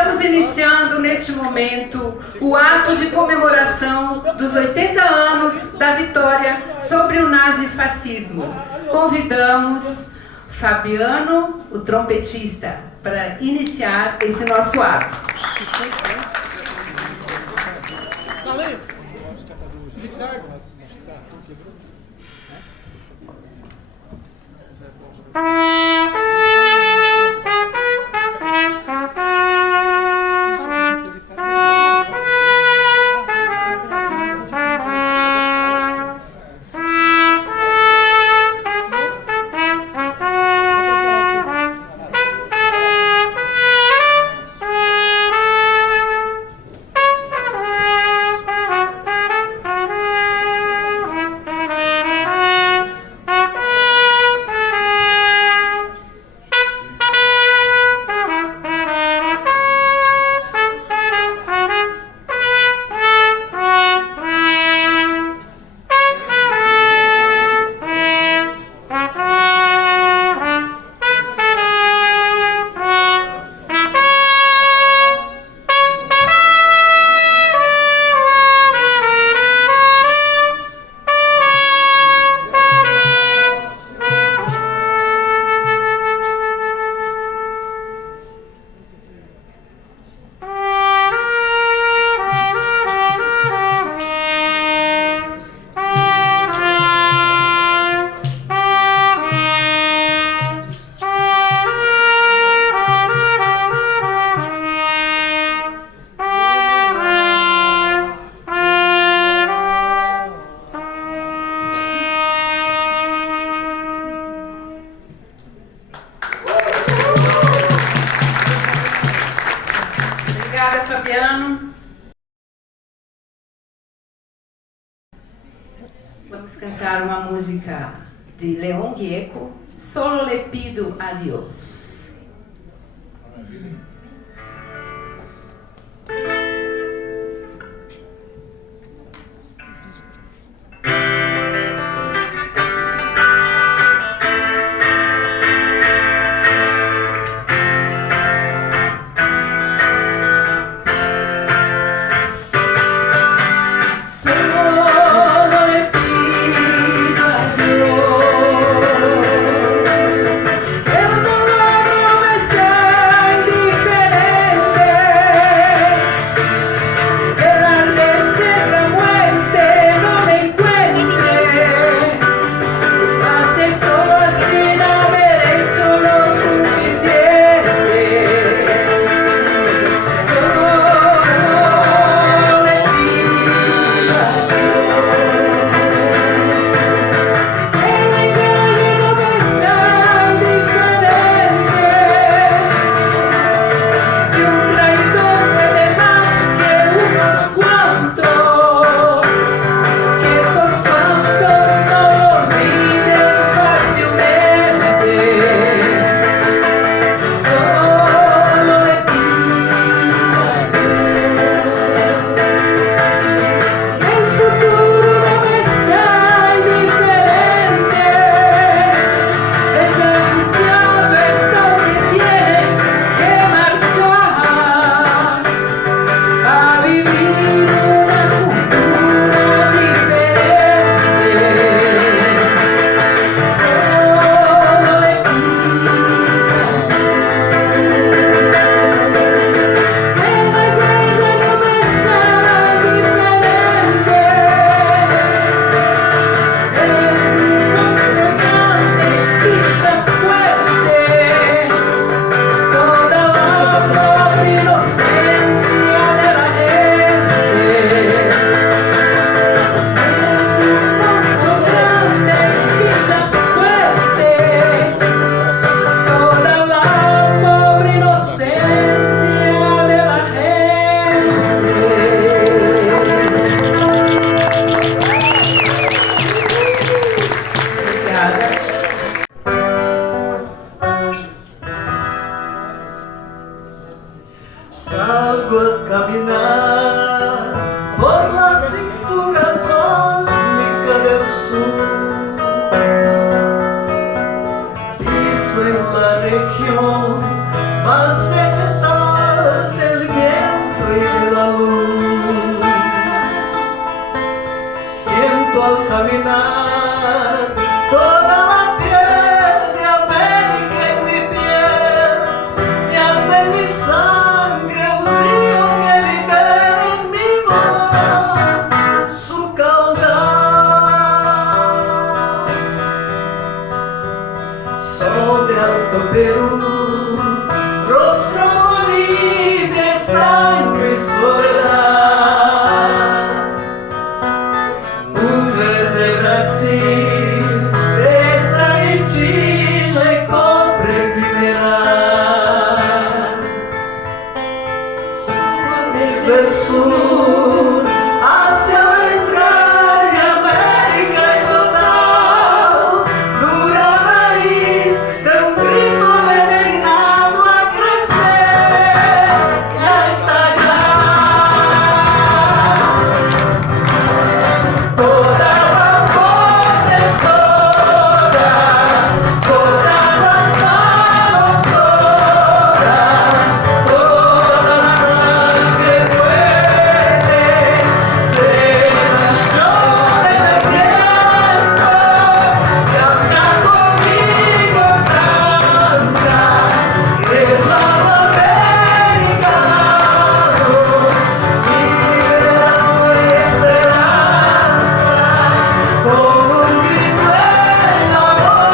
Estamos iniciando neste momento o ato de comemoração dos 80 anos da vitória sobre o nazifascismo. Convidamos Fabiano, o trompetista, para iniciar esse nosso ato. Obrigada, Fabiano. Vamos cantar uma música de León Gieco, Solo le pido a Dios. Que Puerto Perú, rostro Bolivia, estanco y soledad. Un verde Brasil, esta en Chile, cobre mineral. Desde el sur hacia la entrada de América y total, dura raíz de un grito destinado a crecer y a estallar. Todas las voces, todas las manos, toda sangre puede ser canción del viento. Canta conmigo, canta, que el lado americano libera tu esperanza con un grito en la voz.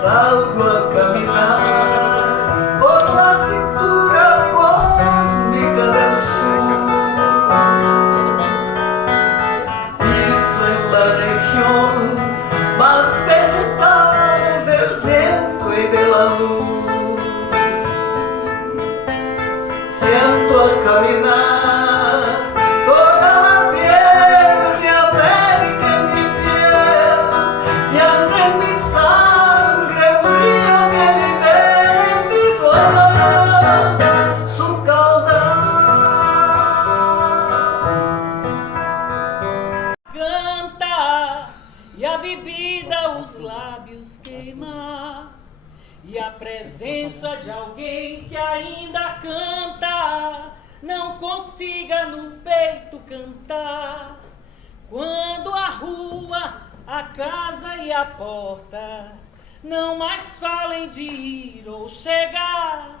Salgo a caminar por la cintura cósmica del sur. Piso en la región más vegetal del viento y de la luz. Siento al caminar toda la piel de América en mi piel y anda en mi sangre un río que libera en mi voz su caudal. Canta e a bebida os lábios queima, e a presença de alguém que ainda canta não consiga no peito cantar. Quando a rua, a casa e a porta não mais falem de ir ou chegar.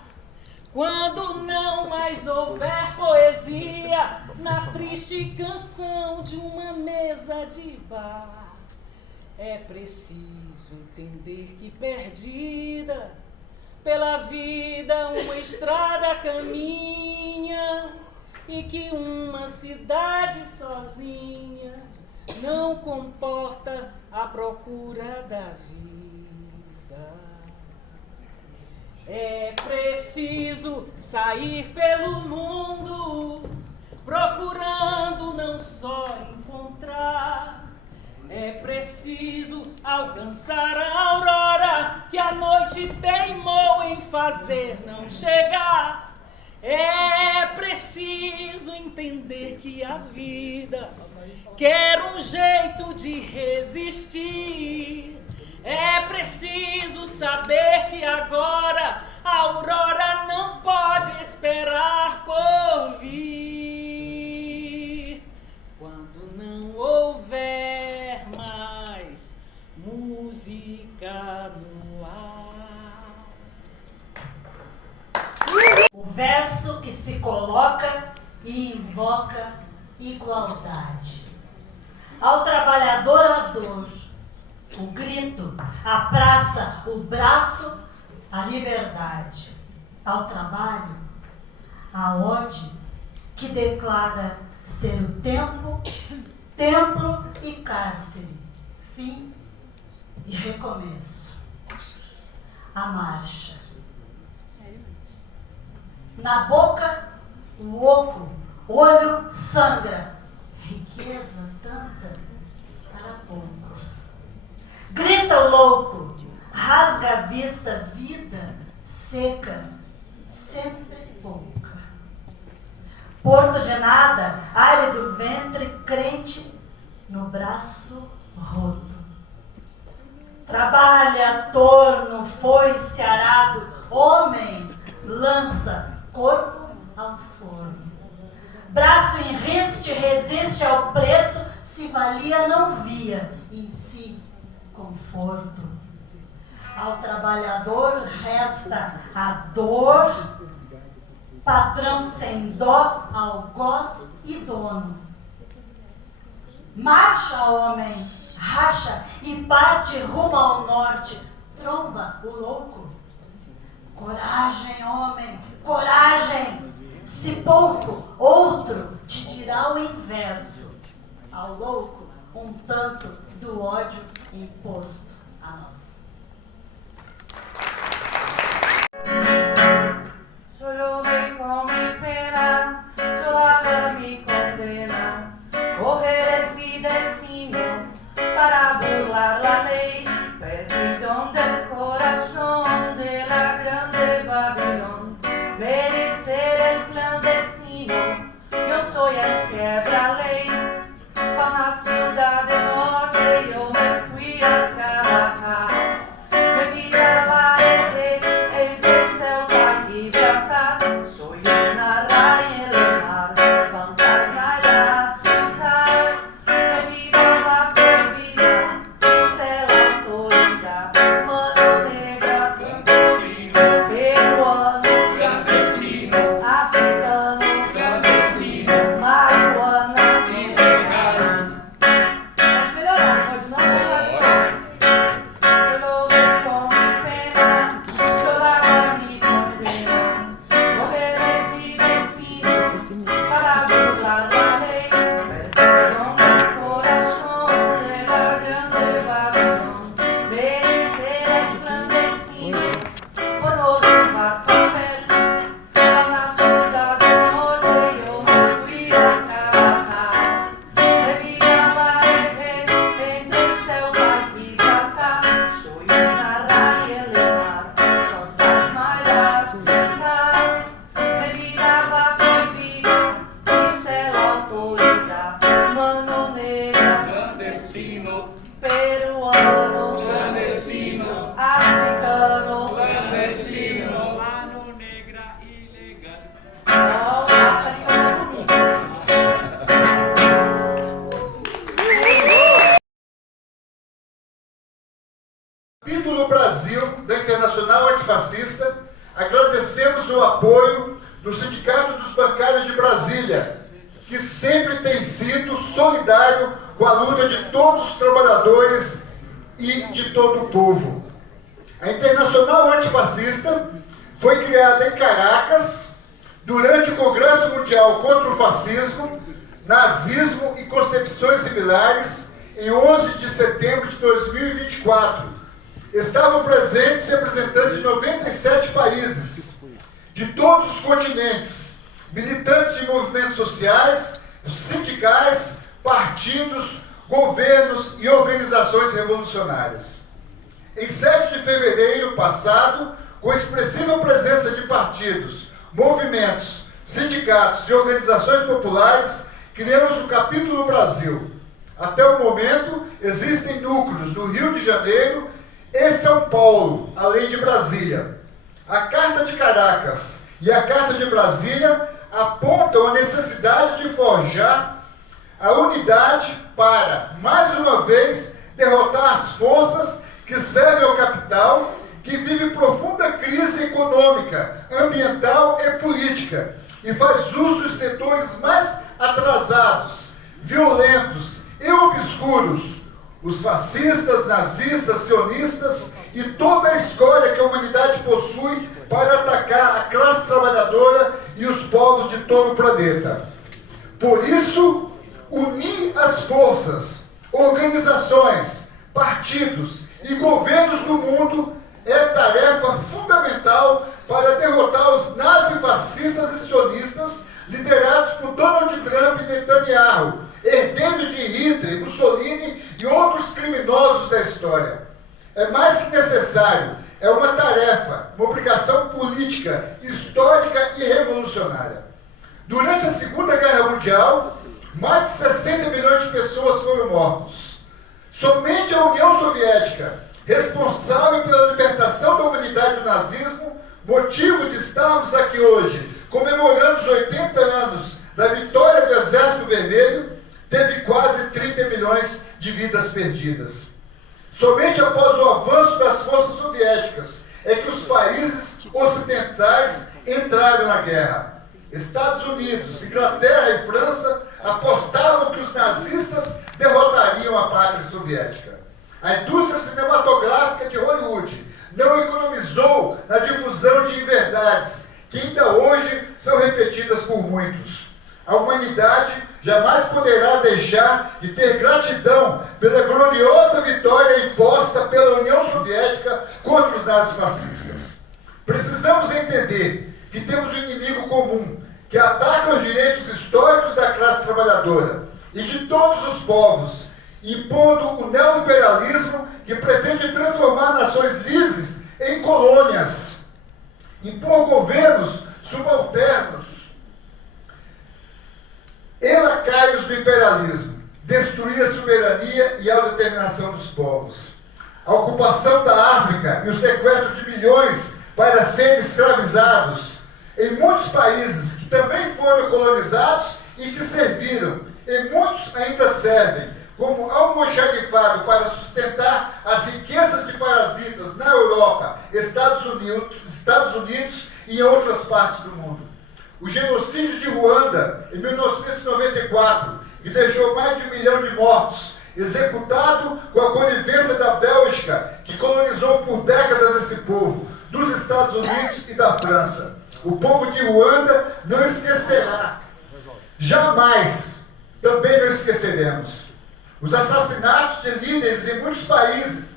Quando não mais houver poesia na triste canção de uma mesa de bar. É preciso entender que perdida pela vida uma estrada caminha e que uma cidade sozinha não comporta a procura da vida. É preciso sair pelo mundo procurando não só encontrar. É preciso alcançar a aurora que a noite teimou em fazer não chegar. É preciso entender que a vida quer um jeito de resistir. É preciso saber que agora a aurora não pode esperar por vir. Quando não houver mais música no ar. O verso que se coloca e invoca igualdade. Ao trabalhador a dor, o grito, a praça, o braço, a liberdade. Ao trabalho, a ode que declara ser o tempo, templo e cárcere, fim e recomeço. A marcha. Na boca, o oco, olho sangra, riqueza tanta para poucos. Grita o louco, rasga a vista, vida seca, sempre pouca. Porto de nada, árido ventre, crente no braço roto. Trabalha, torno, foice, arado, homem, lança, corpo ao forno. Braço em riste, resiste ao preço, se valia não via em si conforto. Ao trabalhador resta a dor, patrão sem dó, algoz e dono. Marcha, homem, racha e parte rumo ao norte. Tromba o louco. Coragem, homem, coragem. Se pouco, outro te dirá o inverso. Ao louco, um tanto do ódio imposto a nós. Solo ve con mi pena, sola mi condena. Correr es mi destino para burlar la ley. Perdidón del corazón de la grande Babilón. Merecer el clandestino, yo soy el quebra-ley. Pa' una ciudad del norte yo me fui a trabajar. Mi vida la dejé entre Ceuta y Gibraltar. Soy una raya en el mar, fantasma en la ciudad. Mi vida va prohibida, dice la autoridad. Mano negra, clandestino, peruano, clandestino, africano, clandestino, marihuana, ilegal. Pode melhorar, pode não mudar de novo. Solo ve con mi pena, sola mi condena. Correr es mi destino para burlar la ley. Perdón del corazón de la grande Babilón. Merecer el clandestino por robar papel. A una ciudad del norte yo me fui a trabajar. Mi vida la dejé entre Ceuta y Gibraltar. Soy una raya en el mar, fantasma en la ciudad. Mi vida va prohibida, dice la autoridad. Mano negra, Clandestino, peruano, clandestino, africano. clandestino. Mano negra ilegal. Não, essa aí não é comigo. Capítulo Brasil da Internacional Antifascista, agradecemos o apoio do Sindicato dos Bancários de Brasília, que sempre tem sido solidário com a luta de todos os trabalhadores e de todo o povo. A Internacional Antifascista foi criada em Caracas durante o Congresso Mundial contra o Fascismo, Nazismo e Concepções Similares, em 11 de setembro de 2024. Estavam presentes representantes de 97 países, de todos os continentes, militantes de movimentos sociais, sindicais, partidos, governos e organizações revolucionárias. Em 7 de fevereiro passado, com expressiva presença de partidos, movimentos, sindicatos e organizações populares, criamos o Capítulo Brasil. Até o momento, existem núcleos no Rio de Janeiro e São Paulo, além de Brasília. A Carta de Caracas e a Carta de Brasília apontam a necessidade de forjar a unidade para, mais uma vez, derrotar as forças que servem ao capital, que vive profunda crise econômica, ambiental e política, e faz uso dos setores mais atrasados, violentos e obscuros, os fascistas, nazistas, sionistas e toda a escória que a humanidade possui para atacar a classe trabalhadora e os povos de todo o planeta. Por isso, unir as forças, organizações, partidos e governos do mundo é tarefa fundamental para derrotar os nazifascistas e sionistas liderados por Donald Trump e Netanyahu, herdeiro de Hitler, Mussolini e outros criminosos da história. É mais que necessário, é uma tarefa, uma obrigação política, histórica e revolucionária. Durante a Segunda Guerra Mundial, mais de 60 milhões de pessoas foram mortas. Somente a União Soviética, responsável pela libertação da humanidade do nazismo, motivo de estarmos aqui hoje, comemorando os 80 anos da vitória do Exército Vermelho, teve quase 30 milhões de vidas perdidas. Somente após o avanço das forças soviéticas é que os países ocidentais entraram na guerra. Estados Unidos, Inglaterra e França apostavam que os nazistas derrotariam a pátria soviética. A indústria cinematográfica de Hollywood não economizou na difusão de inverdades que ainda hoje são repetidas por muitos. A humanidade jamais poderá deixar de ter gratidão pela gloriosa vitória imposta pela União Soviética contra os nazifascistas. Precisamos entender que temos um inimigo comum que ataca os direitos históricos da classe trabalhadora e de todos os povos, impondo o neoliberalismo que pretende transformar nações livres em colônias, impor governos subalternos e lacaios do imperialismo, destruir a soberania e a autodeterminação dos povos. A ocupação da África e o sequestro de milhões para serem escravizados em muitos países que também foram colonizados e que serviram, e muitos ainda servem, como almoxarifado para sustentar as riquezas de parasitas na Europa, Estados Unidos e em outras partes do mundo. O genocídio de Ruanda, em 1994, que deixou mais de 1 milhão de mortos, executado com a conivência da Bélgica, que colonizou por décadas esse povo, dos Estados Unidos e da França. O povo de Ruanda não esquecerá. Jamais, também não esqueceremos. Os assassinatos de líderes em muitos países,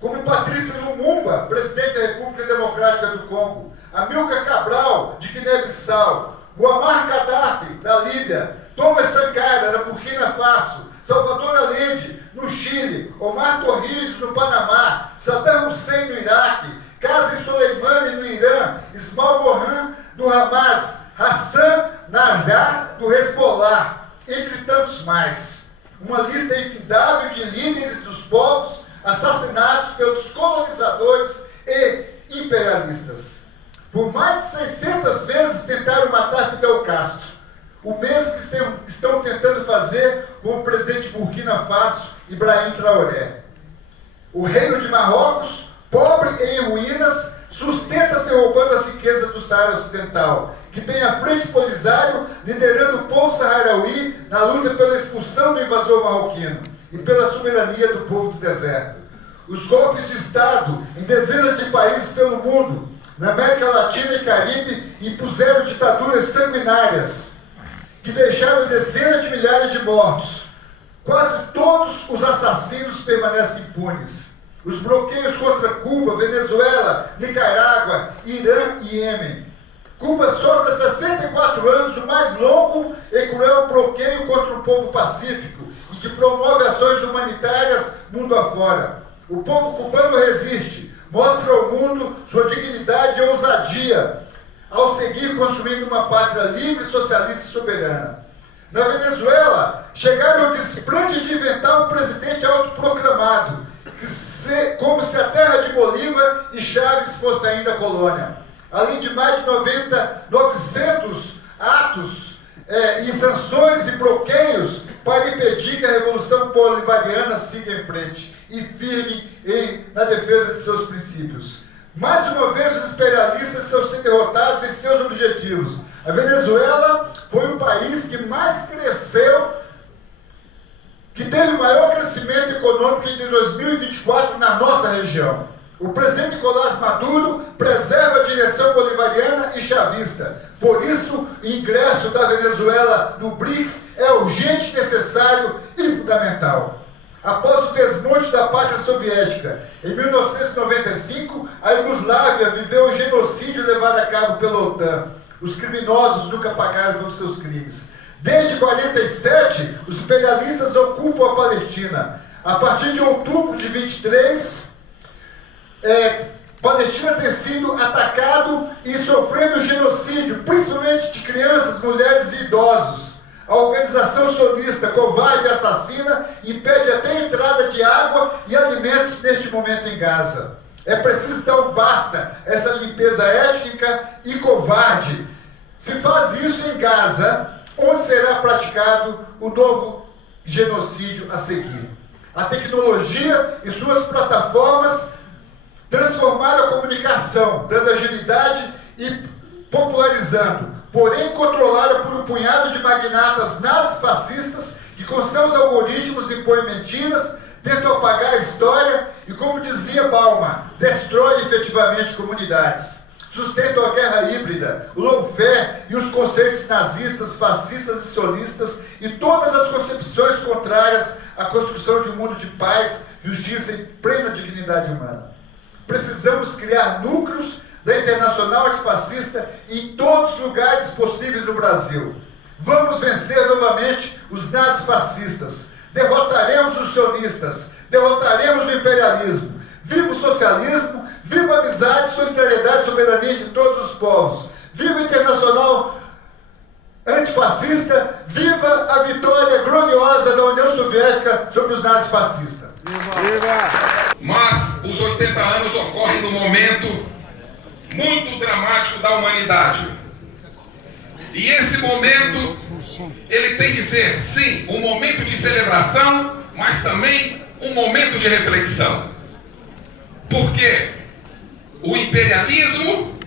como Patrícia Lumumba, presidente da República Democrática do Congo, Amilcar Cabral, de Guiné-Bissau, Muammar Gaddafi, da Líbia, Thomas Sankara, da Burkina Faso, Salvador Allende, no Chile, Omar Torrijos, no Panamá, Saddam Hussein, no Iraque, Qasem Soleimani, no Irã, Ismail Gohan, do Hamas, Hassan Nasrallah, do Hezbollah, entre tantos mais. Uma lista infindável de líderes dos povos assassinados pelos colonizadores e imperialistas. Por mais de 600 vezes tentaram matar Fidel Castro, o mesmo que estão tentando fazer com o presidente de Burkina Faso, Ibrahim Traoré. O reino de Marrocos, pobre e em ruínas, sustenta-se roubando as riquezas do Saara Ocidental, que tem a Frente Polisário liderando o povo saharaui na luta pela expulsão do invasor marroquino e pela soberania do povo do deserto. Os golpes de Estado em dezenas de países pelo mundo, na América Latina e Caribe, impuseram ditaduras sanguinárias, que deixaram dezenas de milhares de mortos. Quase todos os assassinos permanecem impunes. Os bloqueios contra Cuba, Venezuela, Nicarágua, Irã e Iêmen. Cuba sofre há 64 anos o mais longo e cruel bloqueio contra o povo pacífico e que promove ações humanitárias mundo afora. O povo cubano resiste, mostra ao mundo sua dignidade e ousadia ao seguir construindo uma pátria livre, socialista e soberana. Na Venezuela, chegaram ao desplante de inventar um presidente autoproclamado, como se a terra de Bolívar e Chaves fosse ainda colônia. Além de mais de 900 atos e sanções e bloqueios para impedir que a Revolução Bolivariana siga em frente e firme na defesa de seus princípios. Mais uma vez, os imperialistas são ser derrotados em seus objetivos. A Venezuela foi o país que mais cresceu, que teve o maior crescimento econômico em 2024 na nossa região. O presidente Nicolás Maduro preserva a direção bolivariana e chavista. Por isso, o ingresso da Venezuela no BRICS é urgente, necessário e fundamental. Após o desmonte da pátria soviética, em 1995, a Iugoslávia viveu um genocídio levado a cabo pela OTAN. Os criminosos nunca pagaram pelos seus crimes. Desde 1947, os imperialistas ocupam a Palestina. A partir de outubro de 23, Palestina tem sido atacado e sofrendo genocídio, principalmente de crianças, mulheres e idosos. A organização sionista, covarde e assassina, impede até a entrada de água e alimentos neste momento em Gaza. É preciso dar um basta a essa limpeza étnica e covarde. Se faz isso em Gaza, onde será praticado o novo genocídio a seguir? A tecnologia e suas plataformas transformaram a comunicação, dando agilidade e popularizando. porém controlada por um punhado de magnatas nazifascistas que com seus algoritmos impõem mentiras, tentam apagar a história e, como dizia Bauman, destrói efetivamente comunidades. Sustentam a guerra híbrida, o lawfare e os conceitos nazistas, fascistas e sionistas e todas as concepções contrárias à construção de um mundo de paz, justiça e plena dignidade humana. Precisamos criar núcleos da Internacional Antifascista em todos os lugares possíveis no Brasil. Vamos vencer novamente os nazifascistas. Derrotaremos os sionistas. Derrotaremos o imperialismo. Viva o socialismo, viva a amizade, solidariedade e soberania de todos os povos. Viva o Internacional Antifascista, viva a vitória gloriosa da União Soviética sobre os nazifascistas. Viva! Mas os 80 anos ocorrem num momento muito dramático da humanidade. E esse momento, ele tem que ser, sim, um momento de celebração, mas também um momento de reflexão. Porque o imperialismo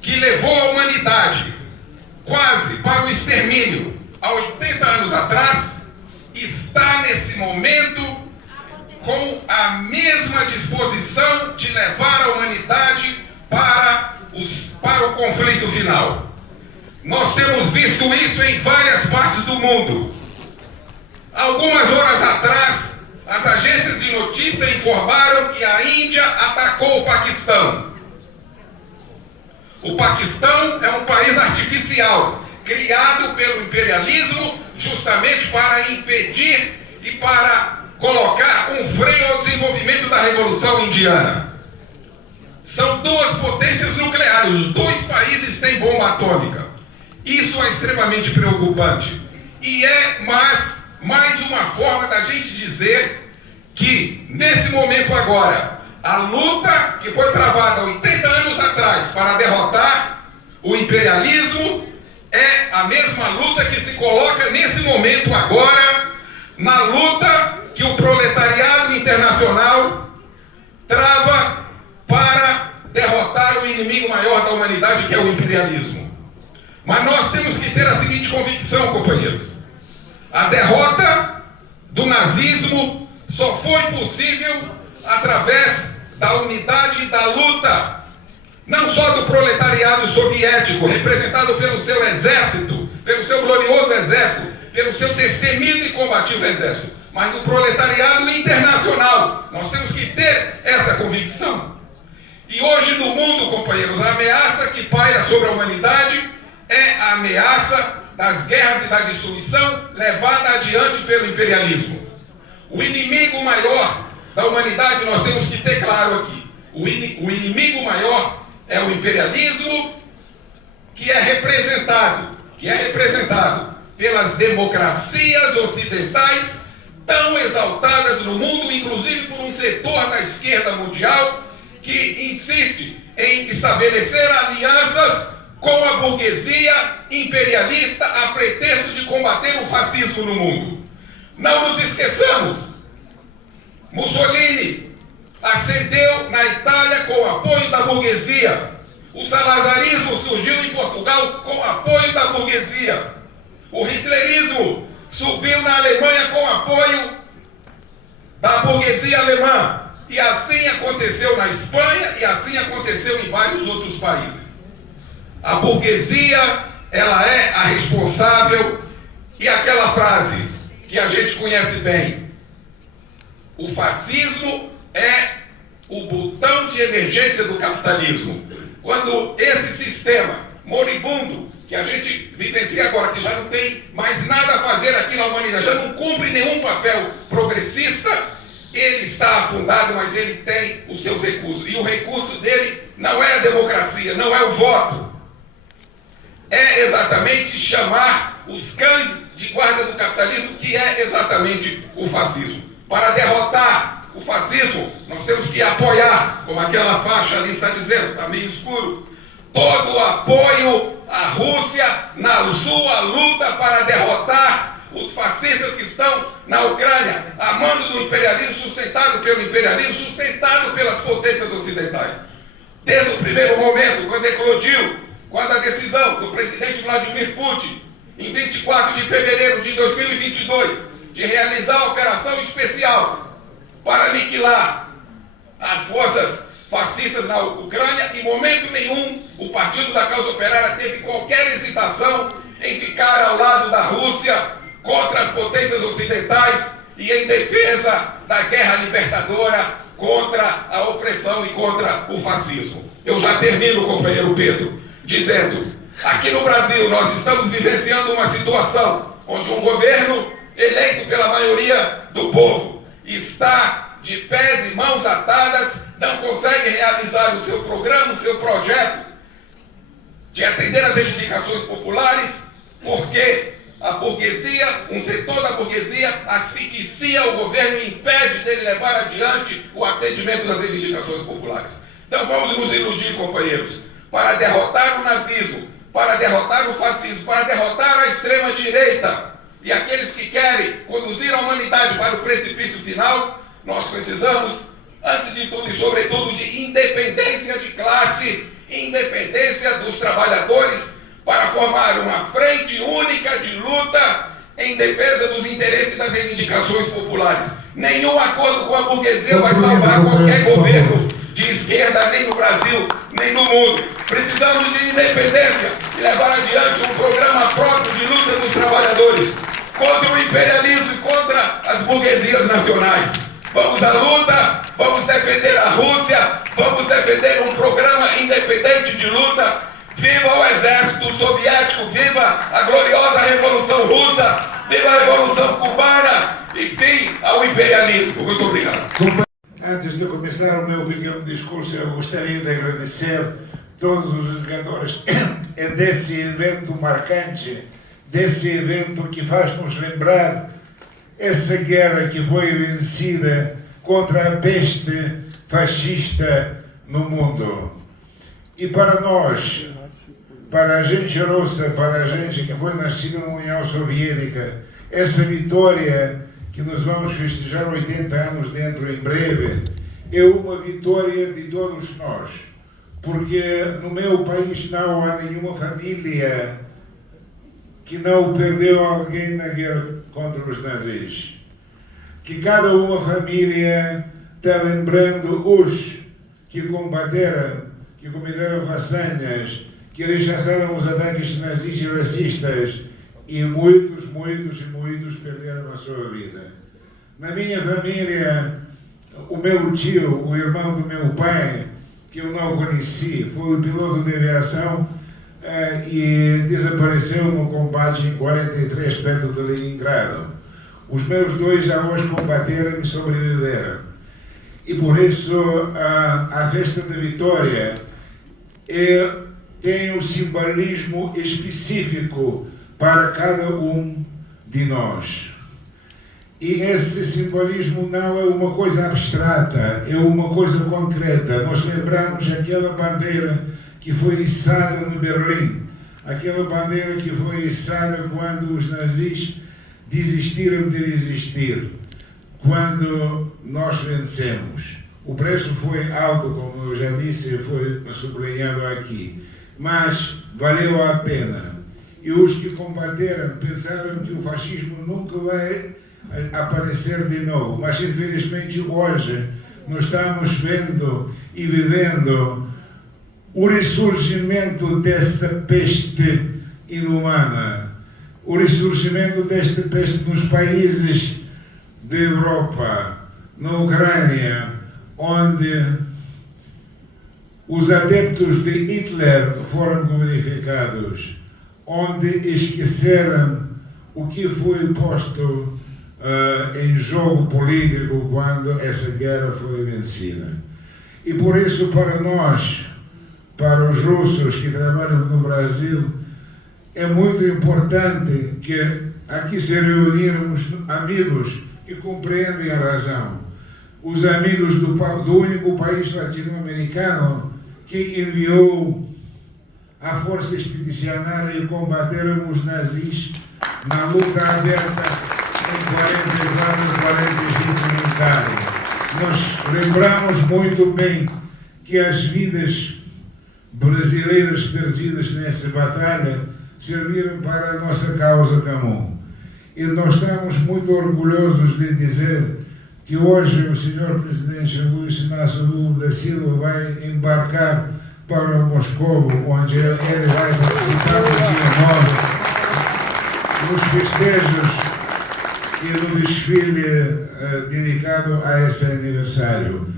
que levou a humanidade quase para o extermínio há 80 anos atrás, está nesse momento com a mesma disposição de levar a humanidade para o conflito final. Nós temos visto isso em várias partes do mundo. Algumas horas atrás, as agências de notícia informaram que a Índia atacou o Paquistão. O Paquistão é um país artificial, criado pelo imperialismo justamente para impedir e para colocar um freio ao desenvolvimento da Revolução Indiana. São duas potências nucleares, os dois países têm bomba atômica. Isso é extremamente preocupante. E é mais uma forma da gente dizer que, nesse momento agora, a luta que foi travada 80 anos atrás para derrotar o imperialismo é a mesma luta que se coloca nesse momento agora, na luta que o proletariado internacional trava para derrotar o inimigo maior da humanidade, que é o imperialismo. Mas nós temos que ter a seguinte convicção, companheiros: a derrota do nazismo só foi possível através da unidade e da luta, não só do proletariado soviético, representado pelo seu exército, pelo seu glorioso exército, pelo seu destemido e combativo exército, mas do proletariado internacional. Nós temos que ter essa convicção. E hoje no mundo, companheiros, a ameaça que paira sobre a humanidade é a ameaça das guerras e da destruição levada adiante pelo imperialismo. O inimigo maior da humanidade, nós temos que ter claro aqui, o inimigo maior é o imperialismo, que é representado pelas democracias ocidentais tão exaltadas no mundo, inclusive por um setor da esquerda mundial que insiste em estabelecer alianças com a burguesia imperialista a pretexto de combater o fascismo no mundo. Não nos esqueçamos, Mussolini ascendeu na Itália com o apoio da burguesia. O salazarismo surgiu em Portugal com o apoio da burguesia. O hitlerismo subiu na Alemanha com o apoio da burguesia alemã. E assim aconteceu na Espanha e assim aconteceu em vários outros países. A burguesia, ela é a responsável, e aquela frase que a gente conhece bem: o fascismo é o botão de emergência do capitalismo. Quando esse sistema moribundo que a gente vivencia agora, que já não tem mais nada a fazer aqui na humanidade, já não cumpre nenhum papel progressista, ele está afundado, mas ele tem os seus recursos. E o recurso dele não é a democracia, não é o voto. É exatamente chamar os cães de guarda do capitalismo, que é exatamente o fascismo. Para derrotar o fascismo, nós temos que apoiar, como aquela faixa ali está dizendo, está meio escuro, todo o apoio à Rússia na sua luta para derrotar os fascistas que estão na Ucrânia, a mando do imperialismo, sustentado pelo imperialismo, sustentado pelas potências ocidentais. Desde o primeiro momento, quando eclodiu quando a decisão do presidente Vladimir Putin, em 24 de fevereiro de 2022, de realizar a operação especial para aniquilar as forças fascistas na Ucrânia, em momento nenhum o Partido da Causa Operária teve qualquer hesitação em ficar ao lado da Rússia contra as potências ocidentais e em defesa da guerra libertadora contra a opressão e contra o fascismo. Eu já termino, companheiro Pedro, dizendo: aqui no Brasil nós estamos vivenciando uma situação onde um governo eleito pela maioria do povo está de pés e mãos atadas, não consegue realizar o seu programa, o seu projeto de atender às reivindicações populares, porque a burguesia, um setor da burguesia, asfixia o governo e impede dele levar adiante o atendimento das reivindicações populares. Então vamos nos iludir, companheiros, para derrotar o nazismo, para derrotar o fascismo, para derrotar a extrema-direita e aqueles que querem conduzir a humanidade para o precipício final, nós precisamos, antes de tudo e sobretudo, de independência de classe, independência dos trabalhadores, para formar uma frente única de luta em defesa dos interesses das reivindicações populares. Nenhum acordo com a burguesia vai salvar qualquer governo de esquerda, nem no Brasil, nem no mundo. Precisamos de independência e levar adiante um programa próprio de luta dos trabalhadores contra o imperialismo e contra as burguesias nacionais. Vamos à luta, vamos defender a Rússia, vamos defender um programa independente de luta. Viva o exército soviético, viva a gloriosa Revolução Russa, viva a Revolução Cubana e fim ao imperialismo. Muito obrigado. Antes de começar o meu pequeno discurso, eu gostaria de agradecer todos os jogadores desse evento marcante, desse evento que faz-nos lembrar essa guerra que foi vencida contra a peste fascista no mundo. E para nós, para a gente russa, para a gente que foi nascida na União Soviética, essa vitória que nós vamos festejar 80 anos dentro em breve, é uma vitória de todos nós. Porque no meu país não há nenhuma família que não perdeu alguém na guerra contra os nazis. Que cada uma família está lembrando os que combateram, que cometeram façanhas, que rechaçaram os ataques nazis e racistas, e muitos perderam a sua vida. Na minha família, o meu tio, o irmão do meu pai, que eu não conheci, foi o piloto de aviação e desapareceu no combate em 43 perto de Leningrado. Os meus dois avós combateram e sobreviveram. E por isso a festa da vitória tem um simbolismo específico para cada um de nós. E esse simbolismo não é uma coisa abstrata, é uma coisa concreta. Nós lembramos aquela bandeira que foi içada no Berlim, aquela bandeira que foi içada quando os nazis desistiram de resistir, quando nós vencemos. O preço foi alto, como eu já disse, foi sublinhado aqui, mas valeu a pena. E os que combateram pensaram que o fascismo nunca vai aparecer de novo, mas infelizmente hoje nós estamos vendo e vivendo o ressurgimento dessa peste inumana, o ressurgimento desta peste nos países da Europa, na Ucrânia, onde os adeptos de Hitler foram glorificados, onde esqueceram o que foi posto em jogo político quando essa guerra foi vencida. E por isso, para nós, para os russos que trabalham no Brasil, é muito importante que aqui se reunirmos amigos que compreendem a razão. Os amigos do único país latino-americano que enviou a força expedicionária e combateram os nazis na luta aberta em 44 e 45 militares. Nós lembramos muito bem que as vidas brasileiras perdidas nessa batalha serviram para a nossa causa comum. E nós estamos muito orgulhosos de dizer que hoje o Sr. Presidente Luiz Inácio Lula da Silva vai embarcar para Moscou, onde ele vai participar no dia 9, nos festejos e no desfile dedicado a esse aniversário.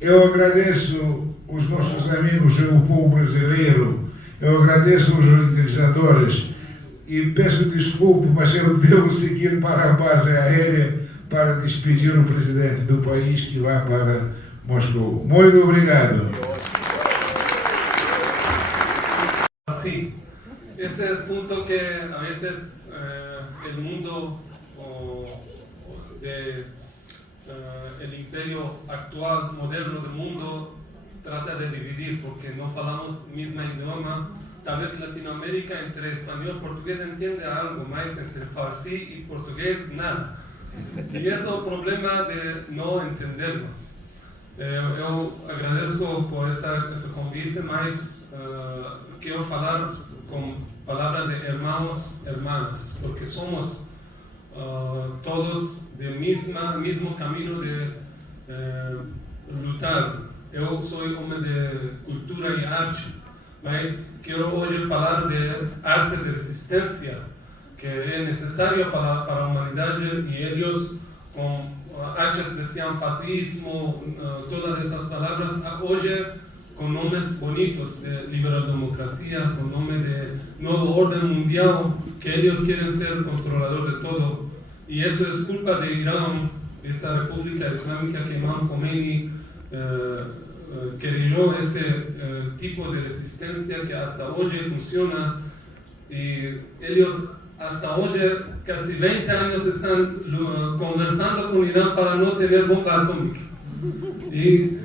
Eu agradeço os nossos amigos, o povo brasileiro, eu agradeço os organizadores e peço desculpa, mas eu devo seguir para a base aérea para despedir o presidente do país que vai para Moscou. Muito obrigado. Sí, ese es el punto que a veces el mundo el imperio actual, moderno del mundo, trata de dividir porque no falamos mismo idioma. Tal vez Latinoamérica entre español y portugués entiende algo, más entre farsi y portugués nada. Y eso es el problema de no entendernos. Eu agradeço por esse convite, mas quero falar com palavras de irmãos, hermanas, porque somos todos do mesmo caminho de lutar. Eu sou homem de cultura e arte, mas quero hoje falar de arte de resistência, que é necessária para a humanidade, e eles antes decían fascismo, todas esas palabras, hoy con nombres bonitos de liberal democracia, con nombre de nuevo orden mundial, que ellos quieren ser controlador de todo. Y eso es culpa de Irán, esa república islámica que Imam Khomeini creó ese tipo de resistencia que hasta hoy funciona. Y ellos hasta hoy, casi 20 años, están conversando con Irán para no tener bomba atómica. Y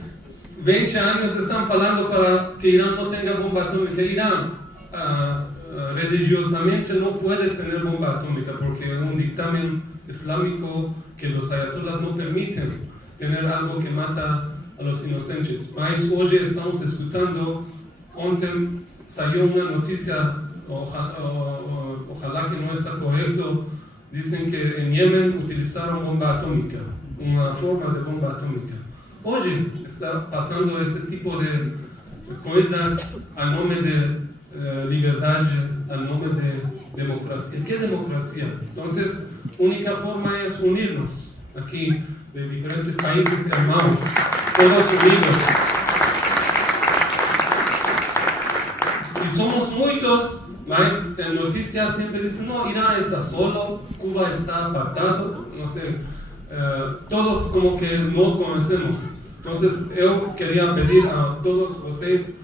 20 años están hablando para que Irán no tenga bomba atómica. Irán religiosamente no puede tener bomba atómica porque es un dictamen islámico que los ayatolás no permiten tener algo que mata a los inocentes. Mas hoy estamos escuchando, ontem salió una noticia, ojalá que no sea correcto, dicen que en Yemen utilizaron bomba atómica, una forma de bomba atómica. Hoy está pasando ese tipo de cosas a nombre de libertad, a nombre de democracia. ¿Qué democracia? Entonces, única forma es unirnos aquí de diferentes países hermanos, todos unidos. Y somos muchos. Mas en noticias siempre dicen, no, Irán está solo, Cuba está apartado, no sé, todos como que no conocemos. Entonces yo quería pedir a todos ustedes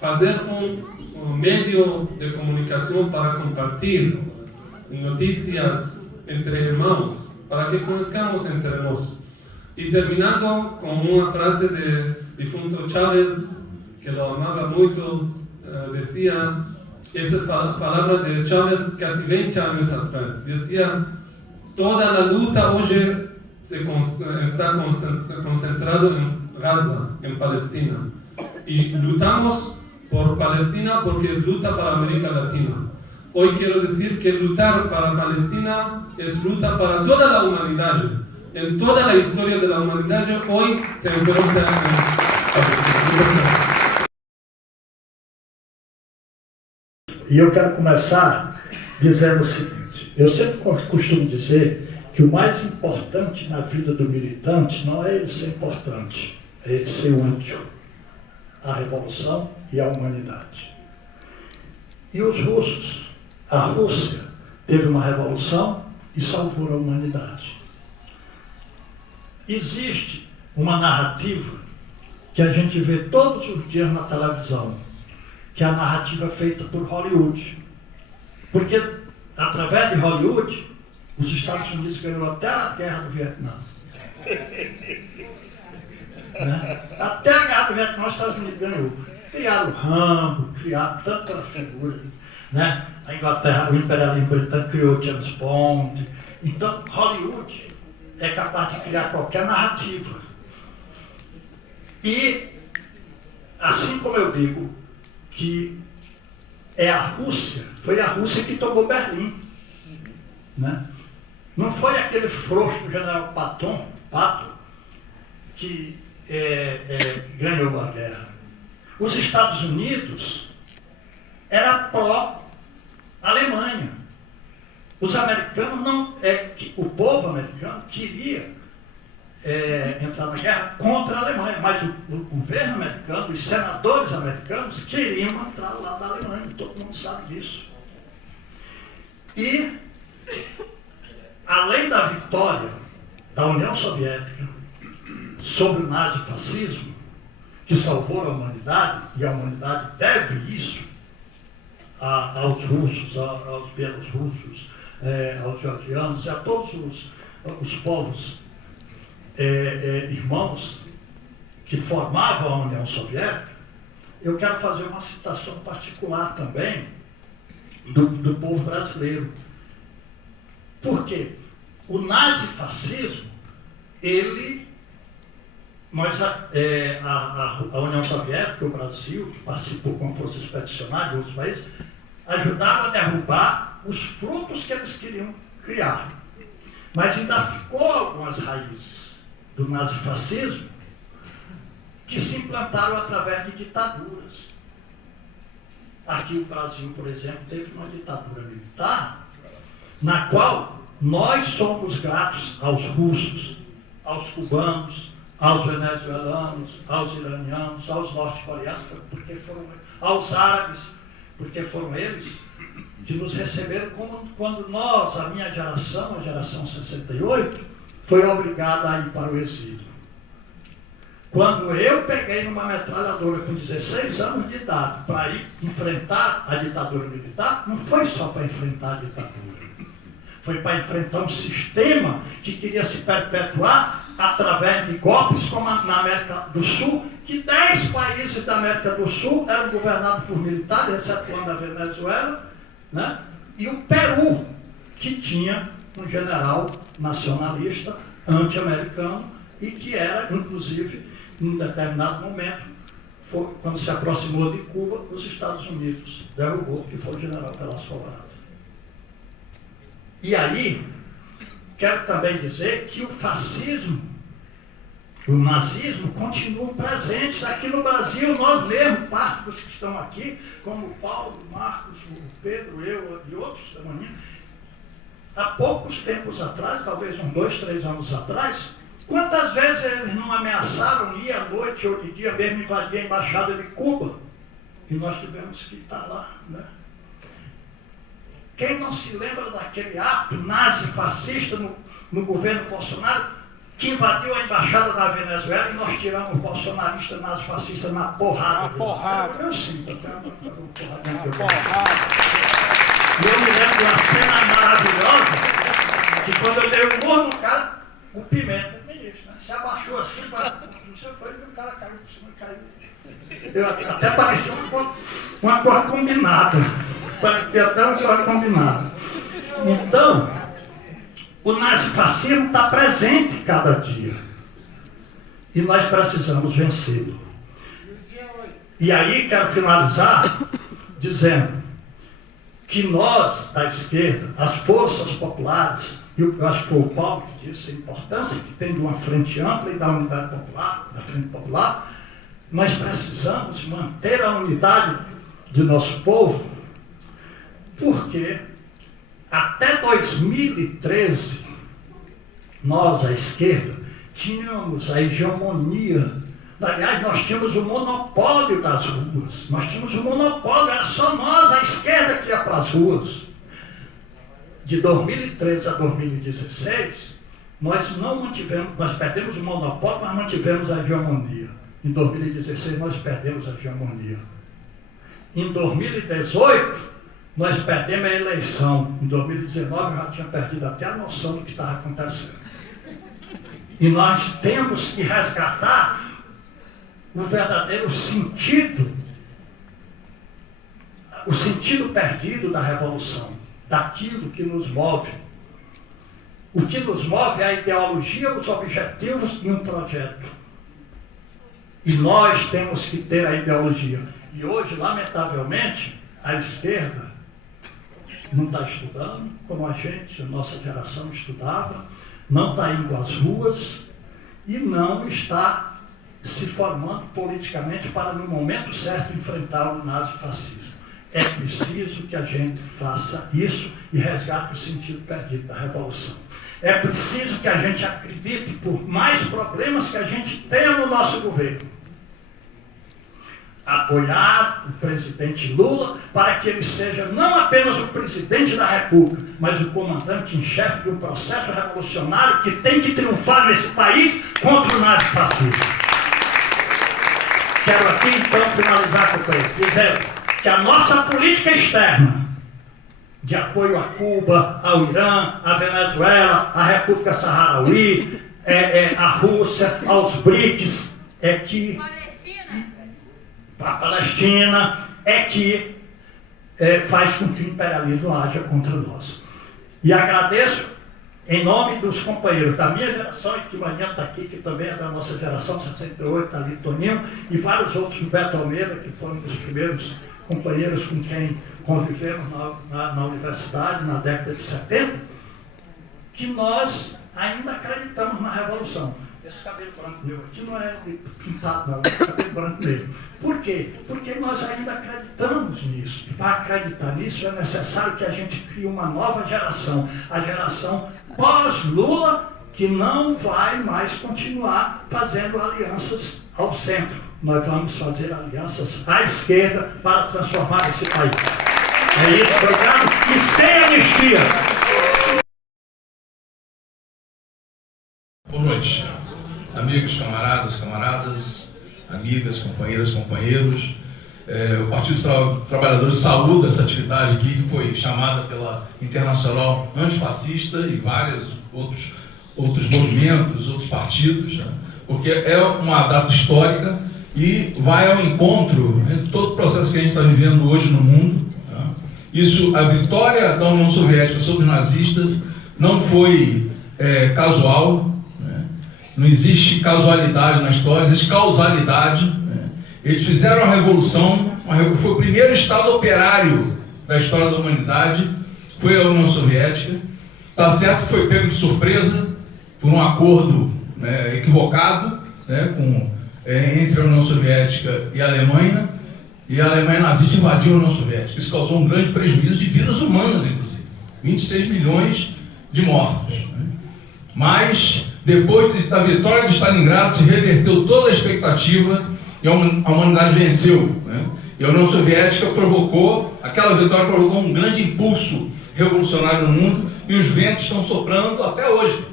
hacer un medio de comunicación para compartir noticias entre hermanos, para que conozcamos entre nosotros. Y terminando con una frase de difunto Chávez, que lo amaba mucho, decía, esa palabra de Chávez casi 20 años atrás, decía, toda la lucha hoy está concentrada en Gaza, en Palestina. Y luchamos por Palestina porque es lucha para América Latina. Hoy quiero decir que luchar para Palestina es lucha para toda la humanidad. En toda la historia de la humanidad hoy se encuentra en Palestina. E eu quero começar dizendo o seguinte: eu sempre costumo dizer que o mais importante na vida do militante não é ele ser importante, é ele ser útil à revolução e à humanidade. E os russos, a Rússia teve uma revolução e salvou a humanidade. Existe uma narrativa que a gente vê todos os dias na televisão, que é a narrativa feita por Hollywood. Porque, através de Hollywood, os Estados Unidos ganharam até a Guerra do Vietnã. Né? Até a Guerra do Vietnã, os Estados Unidos ganhou. Criaram o Rambo, criaram tanta figura. Né? A Inglaterra, o imperialismo britânico criou James Bond. Então, Hollywood é capaz de criar qualquer narrativa. E, assim como eu digo, que é a Rússia, foi a Rússia que tomou Berlim. Né? Não foi aquele frouxo do general Patton que ganhou a guerra. Os Estados Unidos era pró-Alemanha. Os americanos o povo americano queria entrar na guerra contra a Alemanha, mas o governo americano, os senadores americanos queriam entrar lá da Alemanha, todo mundo sabe disso. E, além da vitória da União Soviética sobre o nazifascismo, que salvou a humanidade, e a humanidade deve isso aos russos, aos bielorrussos, aos georgianos e a todos os povos irmãos que formavam a União Soviética, eu quero fazer uma citação particular também do povo brasileiro. Por quê? O nazifascismo, a União Soviética, o Brasil, que participou com a Força Expedicionária e outros países, ajudava a derrubar os frutos que eles queriam criar. Mas ainda ficou algumas raízes do nazifascismo que se implantaram através de ditaduras. Aqui no Brasil, por exemplo, teve uma ditadura militar na qual nós somos gratos aos russos, aos cubanos, aos venezuelanos, aos iranianos, aos norte-coreanos, aos árabes, porque foram eles que nos receberam quando nós, a minha geração, a geração 68, foi obrigada a ir para o exílio. Quando eu peguei numa metralhadora com 16 anos de idade para ir enfrentar a ditadura militar, não foi só para enfrentar a ditadura. Foi para enfrentar um sistema que queria se perpetuar através de golpes, como na América do Sul, que 10 países da América do Sul eram governados por militares, excetuando a Venezuela, né? E o Peru, que tinha um general nacionalista, anti-americano, e que era, inclusive, em um determinado momento, quando se aproximou de Cuba, os Estados Unidos derrubou, que foi o general Velasco Alvarado. E aí, quero também dizer que o fascismo, o nazismo, continuam presentes aqui no Brasil. Nós mesmos, parte dos que estão aqui, como o Paulo, o Marcos, o Pedro, eu e outros da manhã, há poucos tempos atrás, talvez uns 2, 3 anos atrás, quantas vezes eles não ameaçaram ir à noite ou de dia mesmo invadir a embaixada de Cuba? E nós tivemos que estar lá, né? Quem não se lembra daquele ato nazi-fascista no governo Bolsonaro, que invadiu a embaixada da Venezuela e nós tiramos o bolsonarista nazi-fascista na porrada. Na porrada. Eu sinto até uma porrada. E eu me lembro de uma cena maravilhosa, que quando eu dei o murro no cara, o Pimenta, ministro, né, se abaixou assim, não sei o que foi, e o cara caiu por cima e caiu. Até parecia uma coisa combinada. Parecia até uma coisa combinada. Então, o nazifascismo está presente cada dia. E nós precisamos vencê-lo. E aí quero finalizar dizendo que nós, da esquerda, as forças populares, eu acho que foi o Paulo que disse a importância que tem de uma frente ampla e da unidade popular, da frente popular, nós precisamos manter a unidade de nosso povo, porque até 2013, nós, a esquerda, tínhamos a hegemonia. Aliás, nós tínhamos o monopólio das ruas. Nós tínhamos o monopólio, era só nós, a esquerda, que ia para as ruas. De 2013 a 2016, nós perdemos o monopólio, mas mantivemos a hegemonia. Em 2016, nós perdemos a hegemonia. Em 2018, nós perdemos a eleição. Em 2019, eu já tinha perdido até a noção do que estava acontecendo. E nós temos que resgatar o verdadeiro sentido, o sentido perdido da revolução, daquilo que nos move. O que nos move é a ideologia, os objetivos e um projeto. E nós temos que ter a ideologia. E hoje, lamentavelmente, a esquerda não está estudando como a nossa geração estudava, não está indo às ruas e não está se formando politicamente para, no momento certo, enfrentar o nazifascismo. É preciso que a gente faça isso e resgate o sentido perdido da revolução. É preciso que a gente acredite, por mais problemas que a gente tenha no nosso governo, apoiar o presidente Lula para que ele seja não apenas o presidente da República, mas o comandante em chefe de um processo revolucionário que tem que triunfar nesse país contra o nazifascismo. Quero aqui então finalizar com ele, dizendo que a nossa política externa de apoio a Cuba, ao Irã, à Venezuela, à República Saharaui, à Rússia, aos BRICS, a Palestina, que faz com que o imperialismo haja contra nós. E agradeço em nome dos companheiros da minha geração, e que amanhã está aqui, que também é da nossa geração, 68, está ali Toninho, e vários outros, do Beto Almeida, que foram dos primeiros companheiros com quem convivemos na universidade, na década de 70, que nós ainda acreditamos na Revolução. Esse cabelo branco meu aqui não é pintado, não, é cabelo branco mesmo. Por quê? Porque nós ainda acreditamos nisso. E para acreditar nisso é necessário que a gente crie uma nova geração, a geração pós-Lula, que não vai mais continuar fazendo alianças ao centro. Nós vamos fazer alianças à esquerda para transformar esse país. É isso, obrigado. E sem anistia. Boa noite, amigos, camaradas, amigas, companheiras, companheiros. O Partido dos Trabalhadores saúda essa atividade aqui, que foi chamada pela Internacional Antifascista e vários outros movimentos, outros partidos, né? Porque é uma data histórica e vai ao encontro de todo o processo que a gente está vivendo hoje no mundo. Né? Isso, a vitória da União Soviética sobre os nazistas não foi casual. Não existe casualidade na história, existe causalidade. Né? Eles fizeram a revolução, foi o primeiro Estado operário da história da humanidade, foi a União Soviética. Está certo que foi pego de surpresa por um acordo, né, equivocado, né, entre a União Soviética e a Alemanha nazista invadiu a União Soviética. Isso causou um grande prejuízo de vidas humanas, inclusive. 26 milhões de mortos. Né? Mas depois da vitória de Stalingrado, se reverteu toda a expectativa e a humanidade venceu. Né? E a União Soviética aquela vitória provocou um grande impulso revolucionário no mundo e os ventos estão soprando até hoje.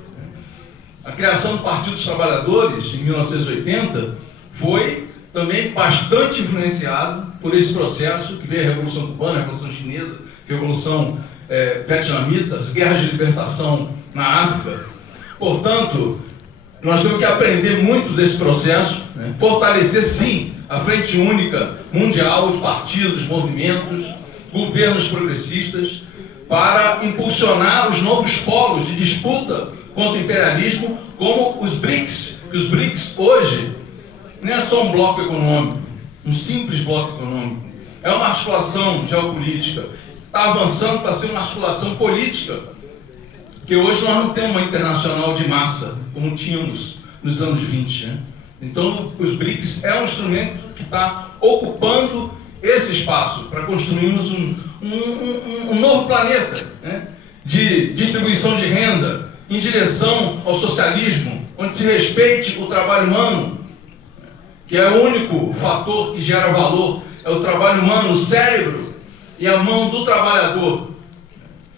A criação do Partido dos Trabalhadores, em 1980, foi também bastante influenciado por esse processo que veio a Revolução Cubana, a Revolução Chinesa, a Revolução Vietnamita, as guerras de libertação na África. Portanto, nós temos que aprender muito desse processo, né? Fortalecer, sim, a Frente Única Mundial de partidos, movimentos, governos progressistas, para impulsionar os novos polos de disputa contra o imperialismo, como os BRICS. Que os BRICS, hoje, não é só um bloco econômico, um simples bloco econômico. É uma articulação geopolítica. Está avançando para ser uma articulação política. Porque hoje nós não temos uma internacional de massa, como tínhamos nos anos 20. Né? Então, os BRICS é um instrumento que está ocupando esse espaço para construirmos um novo planeta, né? De distribuição de renda em direção ao socialismo, onde se respeite o trabalho humano, que é o único fator que gera valor, é o trabalho humano, o cérebro e a mão do trabalhador.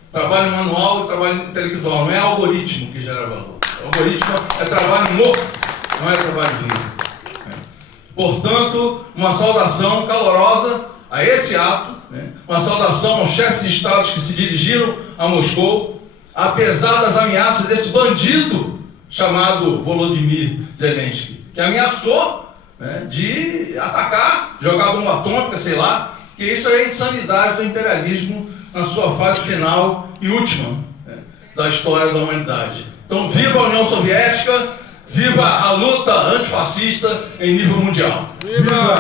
Trabalho manual e trabalho intelectual, não é algoritmo que gera valor. O algoritmo é trabalho morto, não é trabalho vivo. Portanto, uma saudação calorosa a esse ato, né? Uma saudação aos chefes de estados que se dirigiram a Moscou, apesar das ameaças desse bandido chamado Volodymyr Zelensky, que ameaçou, né, de atacar, jogar bomba atômica, sei lá, que isso é a insanidade do imperialismo na sua fase final e última, né, da história da humanidade. Então, viva a União Soviética, viva a luta antifascista em nível mundial. Viva!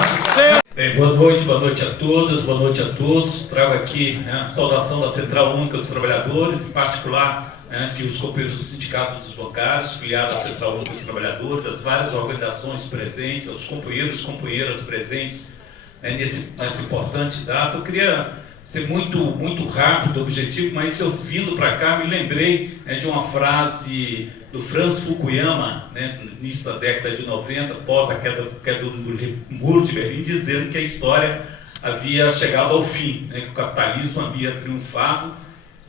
Bem, boa noite a todas, boa noite a todos. Trago aqui a saudação da Central Única dos Trabalhadores, em particular que os companheiros do Sindicato dos Bancários, filiados à Central Única dos Trabalhadores, as várias organizações presentes, os companheiros e companheiras presentes nessa importante data. Eu queria ser muito rápido, objetivo, mas eu vindo para cá me lembrei de uma frase do Francis Fukuyama, no início da década de 90, após a queda do Muro de Berlim, dizendo que a história havia chegado ao fim, que o capitalismo havia triunfado,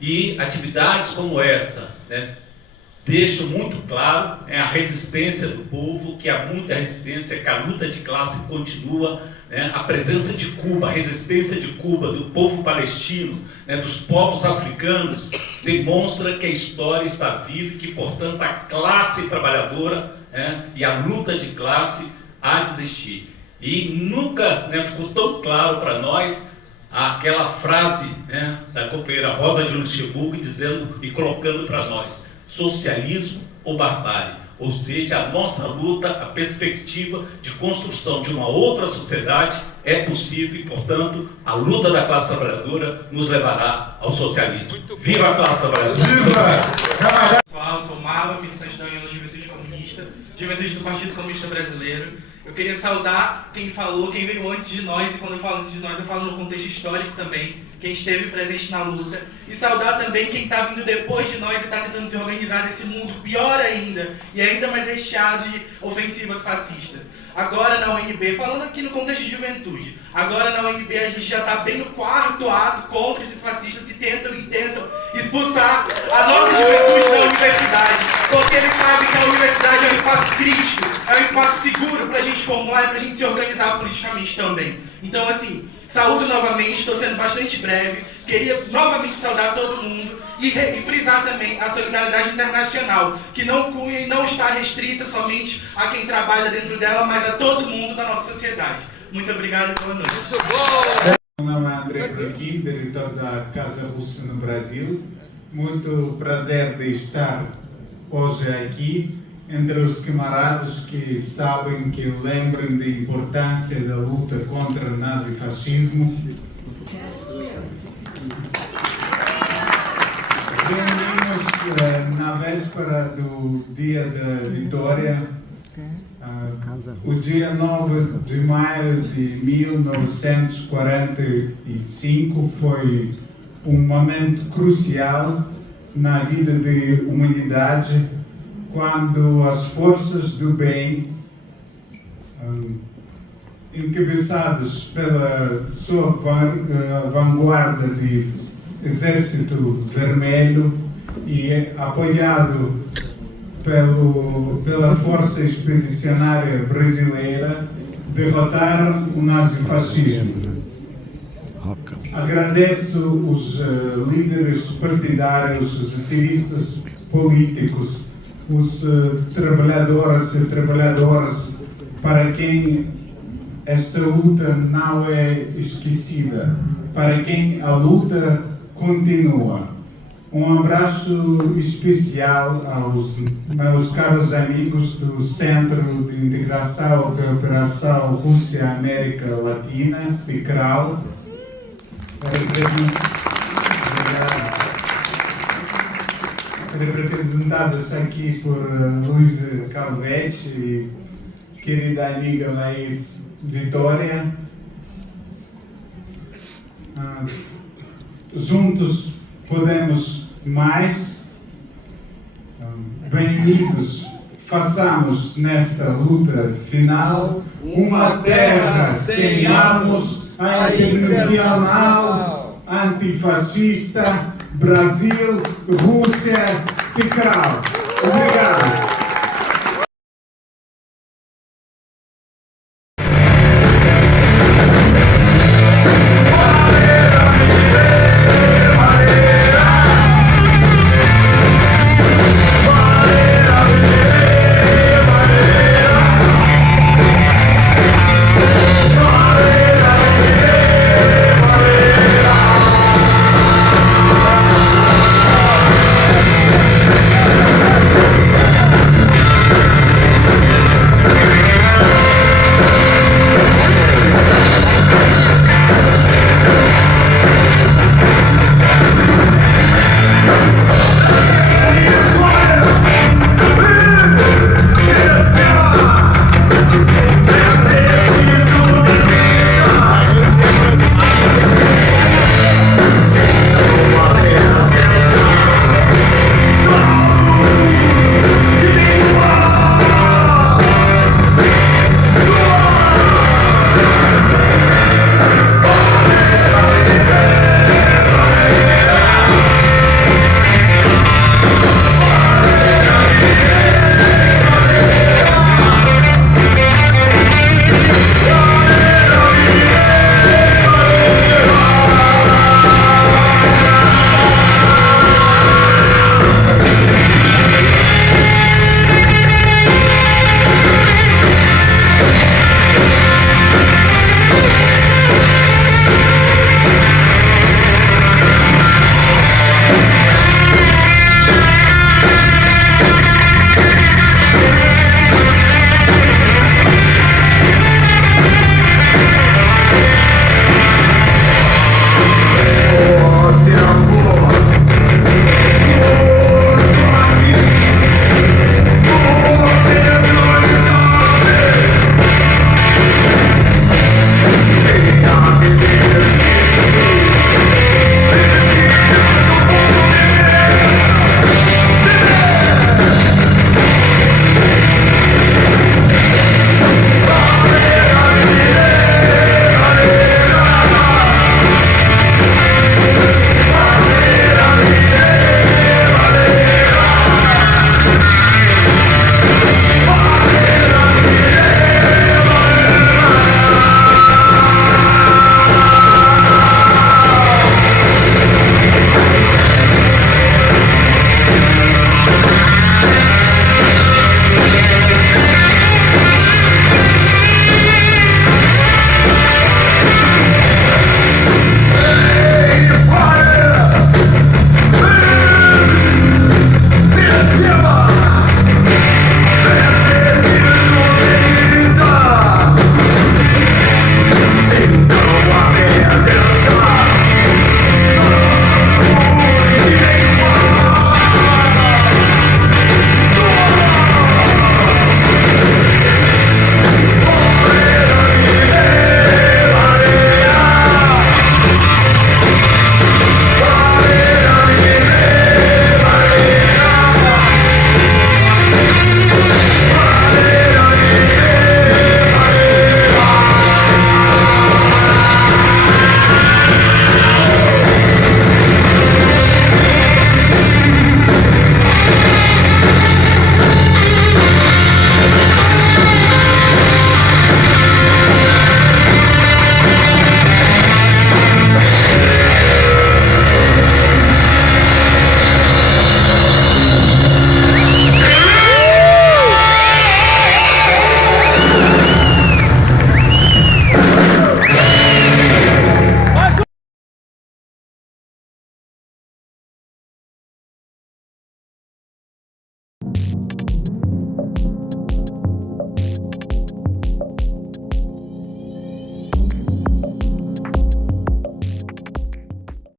e atividades como essa deixam muito claro a resistência do povo, que há muita resistência, que a luta de classe continua, a presença de Cuba, a resistência de Cuba, do povo palestino, dos povos africanos, demonstra que a história está viva e que, portanto, a classe trabalhadora e a luta de classe há de existir. E nunca ficou tão claro para nós aquela frase da companheira Rosa de Luxemburgo dizendo e colocando para nós: socialismo ou barbárie, ou seja, a nossa luta, a perspectiva de construção de uma outra sociedade é possível e, portanto, a luta da classe trabalhadora nos levará ao socialismo. Viva a classe trabalhadora! Viva! Pessoal, eu sou Marlon, militante da União da Juventude Comunista, Juventude do Partido Comunista Brasileiro. Eu queria saudar quem falou, quem veio antes de nós, e quando eu falo antes de nós, eu falo no contexto histórico também, quem esteve presente na luta, e saudar também quem está vindo depois de nós e está tentando se organizar nesse mundo pior ainda, e ainda mais recheado de ofensivas fascistas. Agora na UNB, falando aqui no contexto de juventude, agora na UNB a gente já está bem no quarto ato contra esses fascistas que tentam expulsar a nossa juventude da universidade, porque eles sabem que a universidade é um espaço crítico, é um espaço seguro para a gente formular e para a gente se organizar politicamente também. Então, assim, saúdo novamente, estou sendo bastante breve, queria novamente saudar todo mundo e frisar também a solidariedade internacional, que não está restrita somente a quem trabalha dentro dela, mas a todo mundo da nossa sociedade. Muito obrigado e boa noite. Meu nome é André Branquinho, diretor da Casa Russa no Brasil. Muito prazer de estar hoje aqui entre os camaradas que sabem, que lembram da importância da luta contra o nazifascismo. Reunimos na véspera do dia da vitória, o dia 9 de maio de 1945 foi um momento crucial na vida da humanidade, quando as forças do bem, encabeçadas pela sua vanguarda de Exército Vermelho e apoiado pela Força Expedicionária Brasileira, derrotaram o nazifascismo. Agradeço os líderes partidários, os ativistas políticos, os trabalhadores e trabalhadoras, para quem esta luta não é esquecida, para quem a luta continua. Um abraço especial aos meus caros amigos do Centro de Integração e Cooperação Rússia-América Latina, CICRAL, representados aqui por Luiz Calvete e querida amiga Laís Vitória. Juntos podemos mais. Bem-vindos. Façamos nesta luta final uma terra sem armas, a internacional antifascista, Brasil, Rússia, CICRAL. Obrigado. Brasil.